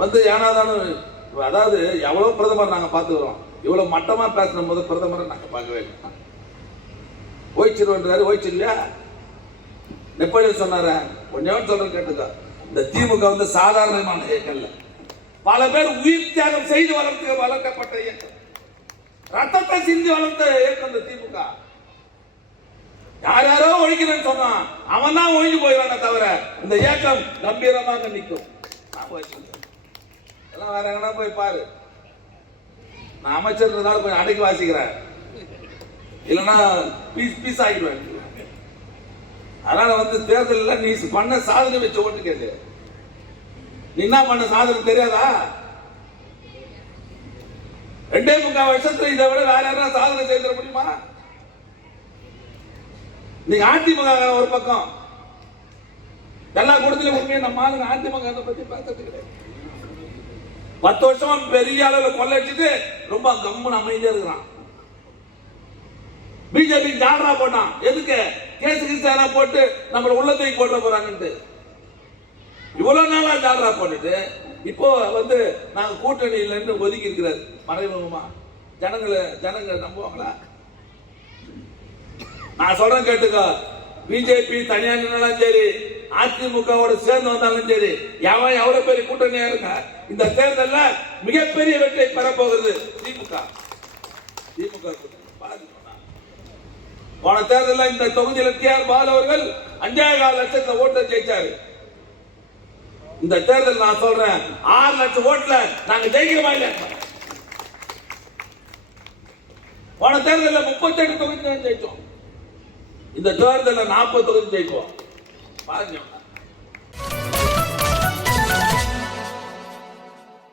வந்து ஏனாதானு, அதாவது எவ்வளவு பிரதமர் நாங்க பார்த்துக்கிறோம், இவ்வளவு மட்டமா பேசின போது பிரதமரை நாங்க பார்க்கவே இல்லை. ஓய்ச்சிருவன்றாரு, ஓய்ச்சில்லையா? நெப்போலியன் சொன்னார, கொஞ்சம் சொல்றேன் கேட்டுக்கோ. இந்த திமுக வந்து சாதாரணமான இயக்கம் இல்ல, பல பேர் உயிர் தியாகம் செய்து வளர்க்கப்பட்ட இயக்கம், ரத்தத்தை சிந்தி வளர்த்த இயக்கம் இந்த திமுக. யார் யாரோ ஒழிக்கிறேன்னு சொன்னான், அவன் தான் ஒழிஞ்சு போயிடான தவிர இந்த இயக்கம் கம்பீரமாக நிற்கும். எல்லாம் வேற எங்கன்னா போய் பாரு. நான் அமைச்சர்னால கொஞ்சம் அடக்கி வாசிக்கிறேன், இல்லைன்னா பீஸ் பீஸ் ஆகிடுவேன். அதனால வந்து தேர்தலில் நீ பண்ண சாதனை வச்ச ஓட்டு கேட்டு, நீ என்ன பண்ண சாதனை தெரியாதா? 2.25 வருஷத்துல இதை விட வேற யாரும் சாதனை செய்திட முடியுமா? நீங்க அதிமுக ஒரு பக்கம் எல்லா கூட்டத்திலும் உண்மையை நம்ம ஆளுங்க அதிமுக பத்தி பேசுறது கிடையாது. 10 வருஷமா பெரிய அளவில் கொள்ளடிச்சுட்டு ரொம்ப கம்முன்னு அமைதியா இருக்கிறான். பிஜேபி ஜாலரா போட்டான், எதுக்கு? கேசு கிசாரா போட்டு நம்மள உள்ளத்தை போட போறாங்கன்ட்டு. இவ்வளவு நாளா ஜாலரா போட்டுட்டு இப்போ வந்து நாங்க கூட்டணியில இருந்து ஒதுக்கி இருக்கிறாரு மறைமுகமா. ஜனங்களை நம்புவாங்களா? நான் சொல்றேன் கேட்டுக்கோ. பிஜேபி தனியா நின்னாலும் சரி, அதிமுகவோட சேர்ந்து வந்தாலும் சரி, எவன் எவ்வளவு பெரிய கூட்டணியா இருக்க, இந்த தேர்தலில் மிகப்பெரிய வெற்றியை பெறப்போகிறது திமுக. போன தேர்தலில் இந்த தொகுதியில் கேஆர் பாலு அவர்கள் 5.25 லட்சத்துல ஓட்டு ஜெயிச்சாரு. இந்த தேர்தல் நான் சொல்றேன் 6 லட்சம் ஓட்டுல நாங்க ஜெயிக்கிறோமா இல்ல? போன தேர்தலில் 38 தொகுதி ஜெயிச்சோம், இந்த தேர்தலில் 40 தொகுதி ஜெயிப்போம். பாருங்க.